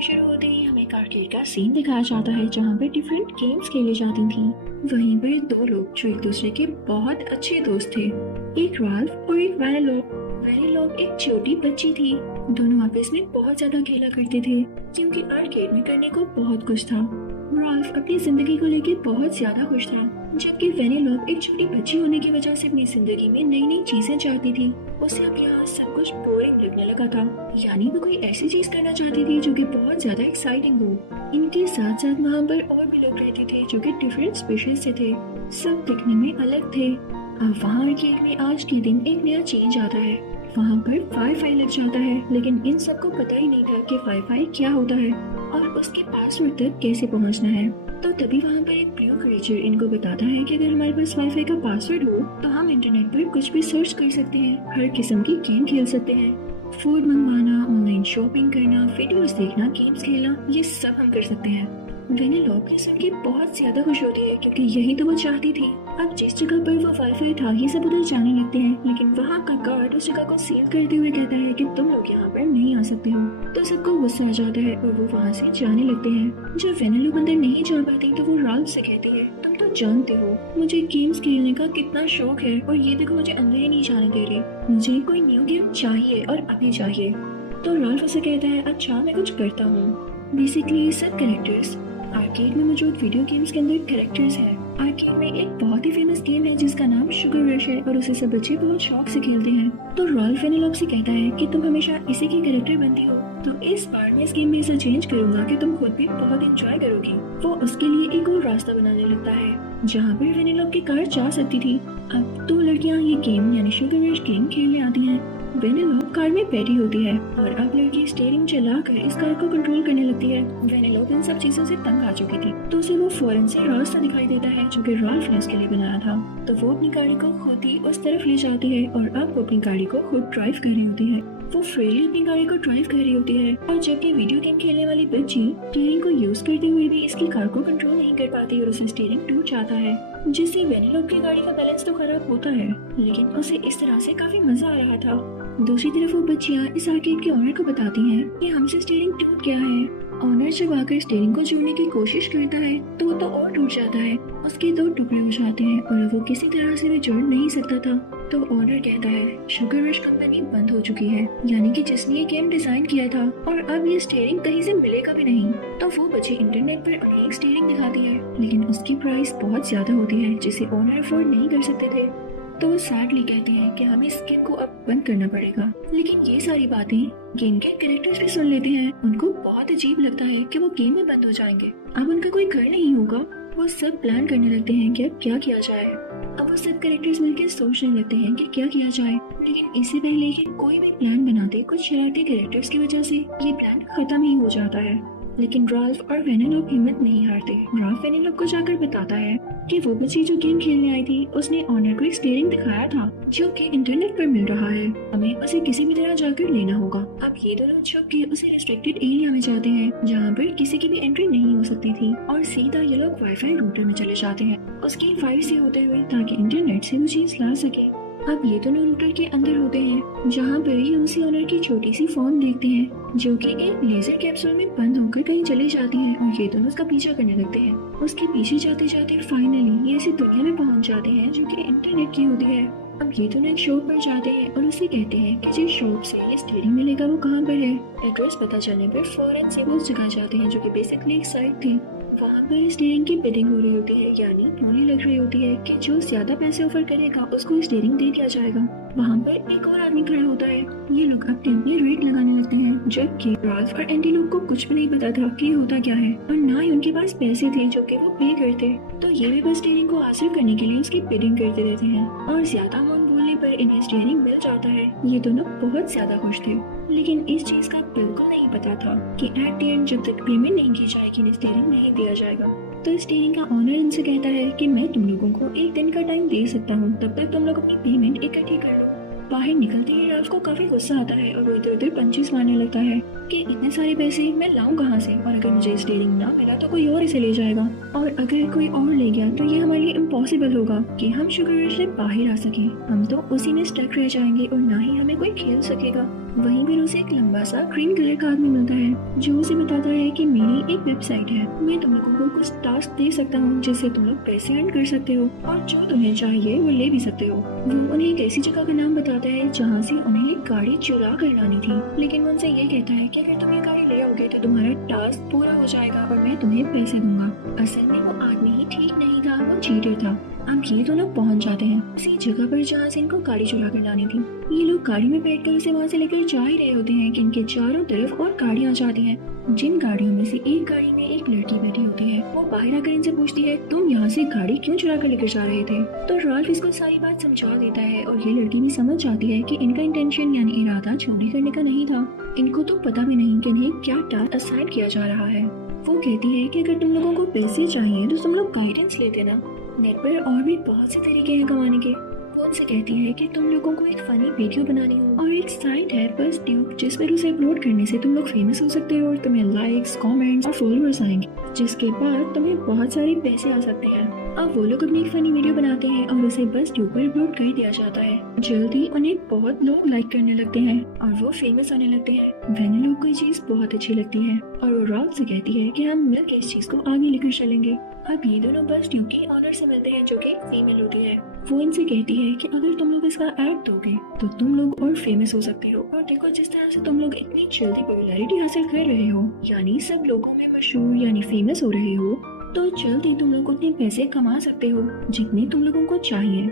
में शुरू होते ही हमें एक आर्केड का सीन दिखाया जाता है जहाँ पर डिफरेंट गेम्स खेली जाती थी। वहीं पर दो लोग जो एक दूसरे के बहुत अच्छे दोस्त थे, एक राल्फ और एक वैनिलोप। वैनिलोप एक छोटी बच्ची थी। दोनों आपस में बहुत ज्यादा खेला करते थे क्योंकि आर्केड में करने को बहुत कुछ था। राल्फ अपनी जिंदगी को लेकर बहुत ज्यादा खुश था, जबकि वैनिलोप एक छोटी बच्ची होने की वजह से अपनी जिंदगी में नई नई चीजें चाहती थी। उसे अब यहाँ सब कुछ बोरिंग लगने लगा था, यानी वो कोई ऐसी चीज करना चाहती थी जो कि बहुत ज्यादा एक्साइटिंग हो। इनके साथ साथ वहाँ पर और भी लोग रहते थे जो कि डिफरेंट स्पीशीज से थे, सब दिखने में अलग थे। अब वहाँ आर्केड में आज के दिन एक नया चेंज आता है। वहाँ पर वाईफाई लग जाता है, लेकिन इन सबको पता ही नहीं था कि वाईफाई क्या होता है और उसके पासवर्ड तक कैसे पहुँचना है। तो तभी वहाँ पर एक ब्लू क्रीचर इनको बताता है कि अगर हमारे पास वाईफाई का पासवर्ड हो तो हम इंटरनेट पर कुछ भी सर्च कर सकते हैं, हर किस्म की गेम खेल सकते हैं, फूड मंगवाना, ऑनलाइन शॉपिंग करना, वीडियोस देखना, गेम्स खेलना, ये सब हम कर सकते हैं। वैनिलोप ये सुन के बहुत ज्यादा खुश होती है क्योंकि यही तो वो चाहती थी। अब जिस जगह पर वो वाईफाई था ये सब उधर जाने लगते हैं, लेकिन वहाँ का गार्ड उस जगह को सील करते हुए कहता है कि तुम लोग यहाँ पर नहीं आ सकते हो। तो सबको गुस्सा आ जाता है और वो वहाँ से जाने लगते हैं। जब वैनिलोप अंदर नहीं जा पाती तो वो राल्फ से कहती है, तुम तो जानते हो मुझे गेम्स खेलने का कितना शौक है और ये देखो मुझे अंदर ही नहीं जाने दे रही। मुझे कोई न्यू गेम चाहिए और अभी चाहिए। तो राल्फ उसे कहता है, अच्छा मैं कुछ करता हूँ। बेसिकली सब कैरेक्टर्स आर्केड में मौजूद वीडियो गेम्स के अंदर कैरेक्टर्स हैं। आर्केड में एक बहुत ही फेमस गेम है जिसका नाम शुगर रश है और उसे सब बच्चे बहुत शौक से खेलते हैं। तो राल्फ वैनिलोप से कहता है कि तुम हमेशा इसी की कैरेक्टर बनती हो, तो इस बार मैं इस गेम में ऐसा चेंज करूंगा कि तुम खुद भी बहुत एंजॉय करोगी। वो उसके लिए एक और रास्ता बनाने लगता है जहाँ पर वैनिलोप की कार जा सकती थी। अब दो लड़कियाँ ये गेम यानी शुगर रश गेम खेलने आती हैं। वैनिलोप कार में बैठी होती है और अब लड़की स्टीयरिंग चलाकर इस कार को कंट्रोल करने लगती है। वैनिलोप इन सब चीजों से तंग आ चुकी थी, तो उसे वो फौरन से रास्ता दिखाई देता है जो कि राल्फ ने उसके लिए बनाया था। तो वो अपनी गाड़ी को खुद ही उस तरफ ले जाती है और अब वो अपनी गाड़ी को खुद ड्राइव कर रही होती है। वो फ्रीली अपनी गाड़ी को ड्राइव कर रही होती है और जबकि वीडियो गेम खेलने वाली बच्ची स्टीयरिंग को यूज करते हुए भी इसकी कार को कंट्रोल नहीं कर पाती और उसे स्टीयरिंग टूट जाता है, जिससे वैनिलोप की गाड़ी का बैलेंस तो खराब होता है, लेकिन उसे इस तरह से काफी मजा आ रहा था। दूसरी तरफ वो बच्चियां इस आर्केड के ओनर को बताती हैं कि हमसे स्टीयरिंग टूट गया है। ऑनर जब आकर स्टीयरिंग को जोड़ने की कोशिश करता है तो वो तो और टूट जाता है, उसके दो टुकड़े हो जाते हैं और वो किसी तरह से भी जोड़ नहीं सकता था। तो ऑनर कहता है शुगर रश कंपनी बंद हो चुकी है, यानी कि जिसने ये गेम डिजाइन किया था, और अब ये स्टीयरिंग कहीं से मिलेगा भी नहीं। तो वो बच्ची इंटरनेट पर उन्हें एक स्टीयरिंग दिखाती है, लेकिन उसकी प्राइस बहुत ज्यादा होती है जिसे ऑनर अफोर्ड नहीं कर सकते थे। तो वो सैडली कहते हैं कि हमें इस गेम को अब बंद करना पड़ेगा। लेकिन ये सारी बातें गेम के कैरेक्टर्स भी सुन लेते हैं। उनको बहुत अजीब लगता है कि वो गेम में बंद हो जाएंगे, अब उनका कोई घर नहीं होगा। वो सब प्लान करने लगते हैं कि अब क्या किया जाए। अब वो सब कैरेक्टर्स मिलकर सोचने लगते हैं कि क्या किया जाए, लेकिन इससे पहले कि कोई भी प्लान बनाते कुछ शरारती कैरेक्टर्स की वजह से ये प्लान खत्म ही हो जाता है। लेकिन राल्फ और वैनिलोप हिम्मत नहीं हारते। राल्फ वैनिलोप को जाकर बताता है कि वो बच्ची जो गेम खेलने आई थी उसने ऑनर को एक स्टीयरिंग दिखाया था जो कि इंटरनेट पर मिल रहा है, हमें उसे किसी भी तरह जाकर लेना होगा। अब ये दोनों छुप के उसे रिस्ट्रिक्टेड एरिया में जाते हैं जहाँ पर किसी की भी एंट्री नहीं हो सकती थी और सीधा ये लोग वाईफाई रूटर में चले जाते हैं उसकी फाइव से होते हुए, ताकि इंटरनेट से वो चीज ला सके। अब ये दोनों रूटर के अंदर होते हैं जहाँ पर ये उसी ऑनर की छोटी सी फॉर्म देखते हैं जो कि एक लेजर कैप्सूल में बंद होकर कहीं चली जाती है और ये दोनों उसका पीछा करने लगते हैं। उसके पीछे जाते जाते फाइनली ये ऐसी दुनिया में पहुंच जाते हैं जो कि इंटरनेट की होती है। अब ये दोनों एक शॉप पर जाते हैं और उसे कहते हैं कि जिस शॉप से ये स्टीयरिंग मिलेगा वो कहाँ पर है। एड्रेस पता चलने पर फौरन से वो उस जगह जाते हैं जो कि बेसिकली एक साइट थी। वहाँ पर स्टीयरिंग की बिडिंग हो रही होती है, यानी बोली लग रही होती है कि जो ज्यादा पैसे ऑफर करेगा उसको स्टीयरिंग दे दिया जाएगा। वहाँ पर एक और आदमी खड़ा होता है। ये लोग अपने रेट लगाने लगते हैं, जबकि राल्फ और एंडी को कुछ भी नहीं पता था कि होता क्या है और ना ही उनके पास पैसे थे जो कि वो पे करते। तो ये भी बस स्टीयरिंग को हासिल करने के लिए उसकी बिडिंग करते रहते हैं और ज्यादा अमाउंट बोलने पर इन्हें स्टीयरिंग मिल जाता है। ये दोनों बहुत ज्यादा खुश थे, लेकिन इस चीज का बिल्कुल नहीं पता था कि एट द एंड जब तक पेमेंट नहीं की जाएगी इन्हें स्टीयरिंग नहीं दिया जाएगा। तो स्टीयरिंग का ऑनर इनसे कहता है कि मैं तुम लोगों को एक दिन का टाइम दे सकता हूँ, तब तक तुम लोग अपनी पेमेंट इकट्ठी कर लो। बाहर निकलते ही राल्फ को काफी गुस्सा आता है और वो इधर उधर पंचेस मारने लगता है कि इतने सारे पैसे मैं लाऊं कहाँ से, और अगर मुझे स्टीयरिंग ना मिला तो कोई और इसे ले जाएगा, और अगर कोई और ले गया तो ये हमारे लिए इम्पॉसिबल होगा कि हम शुगर रश से बाहर आ सके। हम तो उसी में स्टक रह जाएंगे और ना ही हमें कोई खेल सकेगा। वहीं पर उसे एक लंबा सा ग्रीन कलर का आदमी मिलता है जो उसे बताता है कि मेरी एक वेबसाइट है, मैं तुम लोगों को कुछ टास्क दे सकता हूँ जिससे तुम लोग पैसे अर्न कर सकते हो और जो तुम्हें चाहिए वो ले भी सकते हो। वो उन्हें एक ऐसी जगह का नाम बताता है जहाँ से उन्हें एक गाड़ी चुरा कर लानी थी, लेकिन वो उनसे ये कहता है कि अगर तुम ये गाड़ी ले आओगे तो तुम्हारा टास्क पूरा हो जाएगा और मैं तुम्हें पैसे दूंगा। असल में वो आदमी ही ठीक नहीं था, वो चीटर था। अब ये दोनों पहुंच जाते हैं उसी जगह पर जहाँ से इनको गाड़ी चुरा कर लानी थी। ये लोग गाड़ी में बैठकर उसे वहाँ से लेकर जा ही रहे होते हैं कि इनके चारों तरफ और गाड़ियाँ जाती हैं। जिन गाड़ियों में से एक गाड़ी में एक लड़की बैठी होती है, वो बाहर आकर इनसे पूछती है तुम यहाँ से गाड़ी क्यों चुरा कर लेकर जा रहे थे। तो रॉल्फ इसको सारी बात समझा देता है और ये लड़की भी समझ जाती है कि इनका इंटेंशन यानी इरादा चोरी करने का नहीं था। इनको तो पता भी नहीं कि इन्हें क्या टास्क असाइन किया जा रहा है। वो कहती है कि अगर तुम लोगों को पैसे चाहिए तो तुम लोग गाइडेंस ले देना, नेट पर और भी बहुत से तरीके हैं कमाने के। वो उनसे कहती है कि तुम लोगों को एक फनी वीडियो बनानी हो और एक साइट है बस ट्यूब जिस पर उसे अपलोड करने से तुम लोग फेमस हो सकते हो और तुम्हें लाइक्स, कमेंट्स और फॉलोअर्स आएंगे, जिसके बाद तुम्हें बहुत सारे पैसे आ सकते हैं। अब वो लोग अपनी एक फनी वीडियो बनाते हैं और उसे बस ट्यूब पर अपलोड कर दिया जाता है। जल्दी उन्हें बहुत लोग लाइक करने लगते हैं और वो फेमस होने लगते हैं। वेनेलोप को ये चीज बहुत अच्छी लगती है और वो रॉल्फ से कहती है कि हम मिलकर इस चीज को आगे लेकर चलेंगे। अब ये दोनों बस ट्यूब की ऑनर से मिलते हैं जो कि फीमेल होती है। वो इनसे कहती है कि अगर तुम लोग इसका ऐड दोगे तो तुम लोग और फेमस हो सकते हो और देखो जिस तरह से तुम लोग इतनी जल्दी पॉपुलैरिटी हासिल कर रहे हो यानी सब लोगों में मशहूर यानी फेमस हो रहे हो, तो जल्दी तुम लोग उतने पैसे कमा सकते हो जितने तुम लोगों को चाहिए।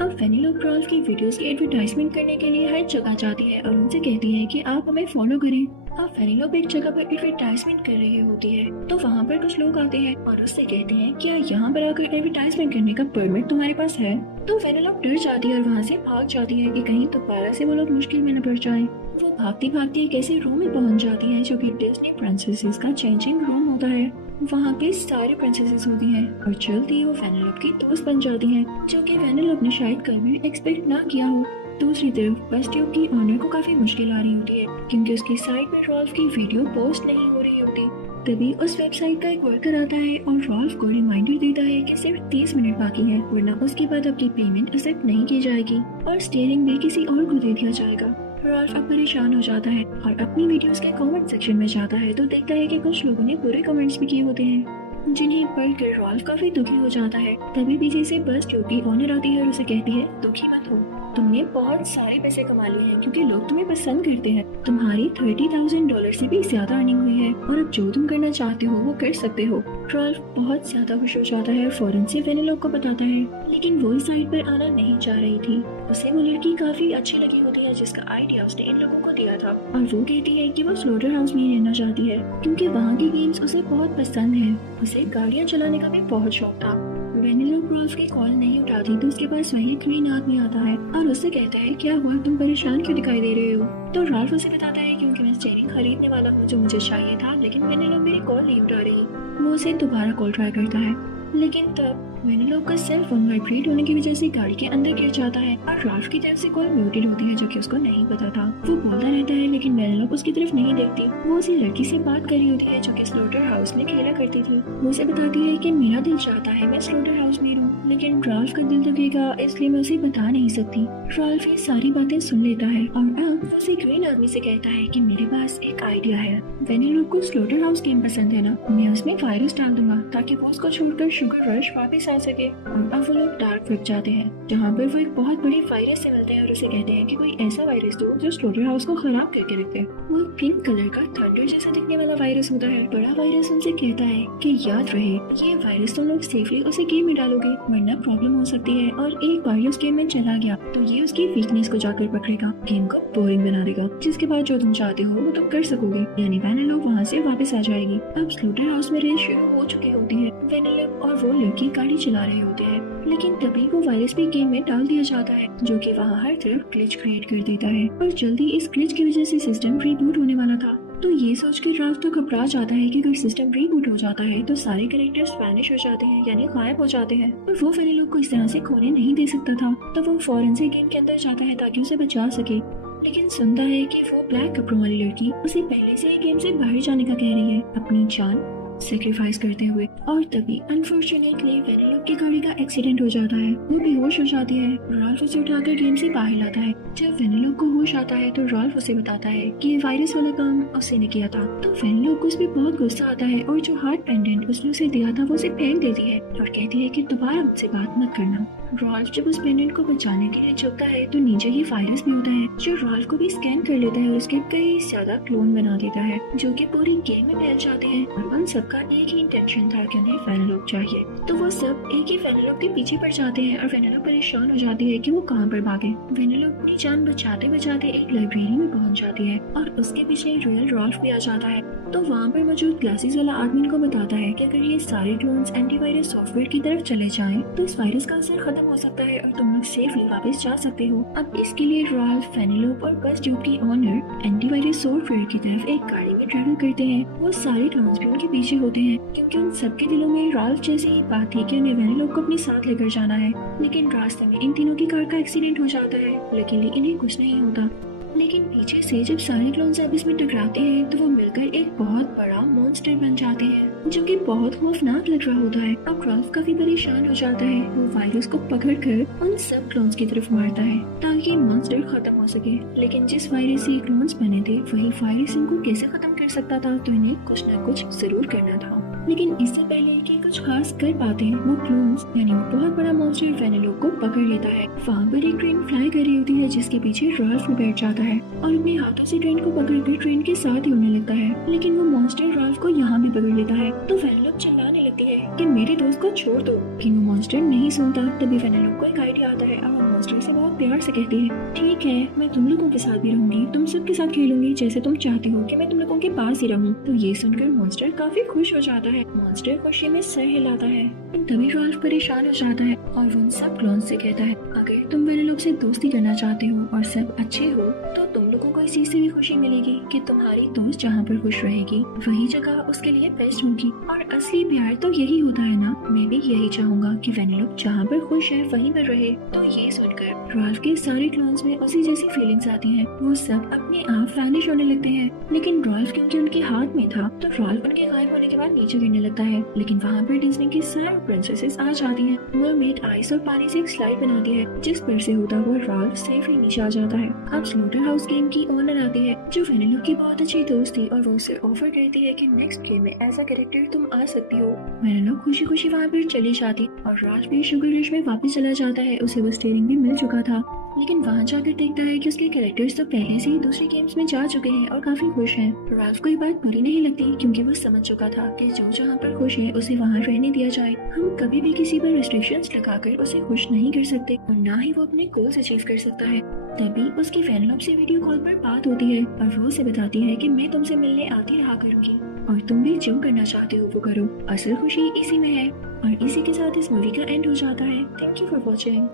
अब वेनेलोप रॉल्फ की वीडियोस की एडवर्टाइजमेंट करने के लिए हर जगह जाती है और उनसे कहती है कि आप हमें फॉलो करें। अब वेनेलोप एक जगह पर एडवर्टाइजमेंट कर रही होती है तो वहाँ पर कुछ लोग आते हैं और उससे कहते हैं क्या यहाँ पर आकर एडवर्टाइजमेंट करने का परमिट तुम्हारे पास है। तो वेनेलोप डर जाती है और वहाँ से भाग जाती है कि कहीं दोबारा से वो लोग मुश्किल में न पड़ जाए। वो भागती भागती एक ऐसे रूम में पहुँच जाती है जो कि डिज्नी प्रिंसेसेस का चेंजिंग रूम होता है। वहाँ पे सारी प्रिंसेसेस होती हैं और जल्दी वो वेनेलोप की दोस्त बन जाती हैं, जो कि वेनेलोप ने शायद कभी एक्सपेक्ट ना किया हो। दूसरी तरफ बस ट्यूब की ऑनर को काफी मुश्किल आ रही होती है क्योंकि उसकी साइट में रॉल्फ की वीडियो पोस्ट नहीं हो रही होती। तभी उस वेबसाइट का एक वर्कर आता है और रॉल्फ को रिमाइंडर देता है कि सिर्फ 30 मिनट बाकी है वरना उसके बाद आपकी पेमेंट एक्सेप्ट नहीं की जाएगी और स्टीयरिंग भी किसी और को दे दिया जाएगा। रॉल्फ अब परेशान हो जाता है और अपनी वीडियोस के कमेंट सेक्शन में जाता है तो देखता है कि कुछ लोगों ने बुरे कमेंट्स भी किए होते हैं जिन्हें पढ़कर रॉल्फ काफी दुखी हो जाता है। तभी पीछे से बस ट्यूब की ऑनर आती है और उसे कहती है दुखी मत हो, तुमने बहुत सारे पैसे कमा लिए हैं क्योंकि लोग तुम्हें पसंद करते हैं। तुम्हारी $30,000 से भी ज्यादा अर्निंग हुई है और अब जो तुम करना चाहते हो वो कर सकते हो। रॉल्फ बहुत ज्यादा खुश हो जाता है और फौरन से वेनेलोप को बताता है, लेकिन वो इस साइट पर आना नहीं चाह रही थी। उसे वो लड़की काफी अच्छी लगी होती है जिसका आइडिया उसने इन लोगों को दिया था और वो कहती है कि वो स्लोटर हाउस में रहना चाहती है क्योंकि वहाँ के गेम्स उसे बहुत पसंद है। उसे गाड़ियाँ चलाने का भी बहुत शौक था। वेनेलोप रॉल्फ की कॉल नहीं उठाती तो उसके पास वही ग्रीन आदमी आता है और उससे कहता है क्या हुआ, तुम परेशान क्यों दिखाई दे रहे हो। तो रॉल्फ उसे बताता है क्योंकि मैं स्टीयरिंग खरीदने वाला हूँ जो मुझे चाहिए था, लेकिन वेनेलोप मेरी कॉल नहीं उठा रही। वो उसे दोबारा कॉल ट्राई करता है लेकिन तब वेनेलोप का सेल फोन वाइब्रेट होने की वजह से गाड़ी के अंदर गिर जाता है और रॉल्फ की तरफ से कॉल म्यूटेड होती है जो कि उसको नहीं पता था। वो बोलता रहता है लेकिन वेनेलोप उसकी तरफ नहीं देखती। वो उसी लड़की से बात कर रही होती है जो कि स्लोटर हाउस में खेला करती थी। वो उसे बताती है कि मेरा दिल चाहता है मैं स्लोटर हाउस में रहूं, लेकिन रॉल्फ का दिल दुखेगा इसलिए मैं उसे बता नहीं सकती। रॉल्फ ये सारी बातें सुन लेता है और अब वो उसे ग्रीन आदमी से कहता है कि मेरे पास एक आइडिया है। वेनेलोप को स्लोटर हाउस गेम पसंद है ना, मैं उसमें वायरस डाल दूंगा ताकि वो उसको छोड़कर शुगर रश वापस आ सके। और अब वो लोग डार्क वेब जाते हैं जहाँ पर वो एक बहुत बड़ी वायरस से मिलते हैं और उसे कहते हैं कि कोई ऐसा वायरस दो जो स्लोटर हाउस को खराब करके रखे। वो पिंक कलर का थंडर जैसा दिखने वाला वायरस होता है। बड़ा वायरस उनसे कहता है कि याद रहे ये वायरस तुम लोग सेफली उसे गेम में डालोगे वरना प्रॉब्लम हो सकती है और एक बार उस गेम में चला गया तो ये उसकी वीकनेस को जाकर पकड़ेगा, गेम को बोरिंग बना देगा, जिसके बाद जो तुम चाहते हो वो तुम कर सकोगे। यानी वेनेलोप वहाँ से वापस आ जाएगी। अब स्लोटर हाउस में रेस शुरू हो चुकी होती है। वेनेलोप और वो लड़की गाड़ी चला रहे होते हैं लेकिन तभी वो वायरस भी गेम में डाल दिया जाता है जो कि वहाँ हर तरफ ग्लिच क्रिएट कर देता है और जल्दी इस ग्लिच की वजह से सिस्टम रीबूट होने वाला था। तो ये सोचकर रॉल्फ तो घबरा जाता है कि अगर सिस्टम रीबूट हो जाता है तो सारे कैरेक्टर्स वैनिश हो जाते हैं यानी गायब हो जाते हैं और वो वेनेलोप को इस तरह से खोने नहीं दे सकता था। तो वो फौरन से गेम के अंदर जाता है ताकि उसे बचा सके, लेकिन सुनता है कि वो ब्लैक कपड़ों वाली लड़की उसे पहले से ही गेम से बाहर जाने का कह रही है। अपनी जान सेक्रीफाइस करते हुए। और तभी अनफॉर्चुनेटली वेनेलोप की गाड़ी का एक्सीडेंट हो जाता है। वो बेहोश हो जाती है। रॉल्फ उसे उठाकर गेम से बाहर लाता है। जब वेनेलोप को होश आता है तो रॉल्फ उसे बताता है कि ये वायरस वाला काम उसी ने किया था। तो वेनेलोप को उस पर बहुत गुस्सा आता है और जो हार्ट पेंडेंट उसने उसे दिया था वो उसे फेंक देती है और कहती है कि दोबारा मुझसे बात मत करना। रॉल्फ जब उस पेंडेंट को बचाने के लिए झुकता है तो नीचे ही वायरस भी होता है जो रॉल्फ को भी स्कैन कर लेता है और उसके कई ज्यादा क्लोन बना देता है जो कि पूरी गेम में फैल जाते हैं। और उन सबका एक ही इंटेंशन था कि उन्हें वेनेलोप चाहिए। तो वो सब एक ही वेनेलोप के पीछे पड़ जाते हैं और वेनेलोप परेशान हो जाती है कि वो कहाँ पर भागे। वेनेलोप अपनी जान बचाते बचाते एक लाइब्रेरी में पहुंच जाती है और उसके पीछे रॉयल रॉल्फ भी आ जाता है। तो वहाँ पर मौजूद ग्लासेस वाला आदमी को बताता है कि अगर ये सारे क्लोन्स एंटीवायरस सॉफ्टवेयर की तरफ चले जाएं तो इस वायरस का असर खत्म हो सकता है और तुम लोग सेफली वापस जा सकते हो। अब इसके लिए रॉल्फ, वेनेलोप और बस ट्यूब की ओनर एंटीवायरस सॉफ्टवेयर की तरफ एक गाड़ी में ट्रैवल करते हैं। वो सारे क्लोन्स भी उनके पीछे होते हैं क्योंकि उन सबके दिलों में रॉल्फ जैसी ही बात थी कि उन्हें वेनेलोप को अपने साथ लेकर जाना है। लेकिन रास्ते में इन तीनों की कार का एक्सीडेंट हो जाता है। लेकिन इन्हें कुछ नहीं होता। लेकिन पीछे से जब सारे क्लोन्स आपस में टकराते हैं तो वो मिलकर एक बहुत बड़ा मॉन्स्टर बन जाते हैं जो कि बहुत खौफनाक लग रहा होता है। अब रॉल्फ काफी परेशान हो जाता है। वो वायरस को पकड़कर उन सब क्लोन्स की तरफ मारता है ताकि मॉन्स्टर खत्म हो सके। लेकिन जिस वायरस से क्लोन्स बने थे वही वायरस इनको कैसे खत्म कर सकता था, तो इन्हें कुछ न कुछ जरूर करना था। लेकिन इससे पहले कि कुछ खास कर पाते हैं वो क्लोन्स यानी बहुत बड़ा मॉन्स्टर वेनेलोप को पकड़ लेता है। वहाँ पर एक ट्रेन फ्लाई कर रही होती है जिसके पीछे रॉल्फ भी बैठ जाता है और अपने हाथों से ट्रेन को पकड़कर ट्रेन के साथ ही उड़ने लगता है। लेकिन वो मॉन्स्टर रॉल्फ को यहाँ भी पकड़ लेता है। तो वेनेलोप चिल्लाने लगती है कि मेरे दोस्त को छोड़ दो, लेकिन वो मॉन्स्टर नहीं सुनता। तभी वेनेलोप को एक आइडिया आता है और वो मॉन्स्टर से बहुत प्यार से कहती है, ठीक है मैं तुम लोगों के साथ भी रहूंगी, तुम सबके साथ खेलूंगी जैसे तुम चाहती हो कि मैं तुम लोगों के पास ही रहूं। तो ये सुनकर मॉन्स्टर काफी खुश हो जाता है। मॉन्स्टर खुशी में सर हिलाता है। तभी रॉल्फ परेशान हो जाता है और वो उन सब क्लोन्स से कहता है, अगर तुम वेनेलोप से दोस्ती करना चाहते हो और सब अच्छे हो तो तुम लोगों को इस चीज से भी खुशी मिलेगी कि तुम्हारी दोस्त जहाँ पर खुश रहेगी वही जगह उसके लिए बेस्ट होगी। और असली प्यार तो यही होता है ना। मैं भी यही चाहूंगा कि वेनेलोप जहाँ पर खुश है वहीं पर रहे। तो ये सुनकर रॉल्फ के सारे क्लोन्स में उसी जैसी फीलिंग्स आती हैं। वो सब अपने आप वैनिश होने लगते हैं। लेकिन रॉल्फ क्योंकि उनके हाथ में था तो रॉल्फ उनके गायब होने के बाद नीचे गिरने लगता है। लेकिन वहाँ पर डिज्नी की सारी प्रिंसेसेस आ जाती हैं। मरमेड आइस और पानी से एक स्लाइड बनाती है जिस पर से होता हुआ रॉल्फ सेफली नीचे आ जाता है। अब स्लोटर हाउस गेम की ओनर आती है जो वेनेलोप की बहुत अच्छी दोस्त थी और वो उसे ऑफर करती है कि नेक्स्ट गेम में एज अ कैरेक्टर तुम आ सकती हो। वेनेलोप खुशी खुशी वहाँ पर चली जाती और रॉल्फ भी शुगर रिश में वापस चला जाता है। उसे वो स्टीयरिंग भी मिल चुका था। लेकिन वहाँ जाकर देखता है कि उसके कैरेक्टर्स तो पहले से ही दूसरी गेम्स में जा चुके हैं और काफी खुश हैं। रॉल्फ को ये बात बुरी नहीं लगती क्योंकि वो समझ चुका था कि जो जहाँ पर खुश है उसे वहाँ रहने दिया जाए। हम कभी भी किसी पर रिस्ट्रिक्शंस लगाकर उसे खुश नहीं कर सकते और ना ही वो अपने गोल्स अचीव कर सकता है। तभी उसकी वेनेलोप से वीडियो कॉल पर बात होती है और वो उसे बताती है कि मैं तुमसे मिलने आती रहा करूंगी और तुम भी जो करना चाहते हो वो करो। असल खुशी इसी में है। और इसी के साथ इस मूवी का एंड हो जाता है। Thank you for watching.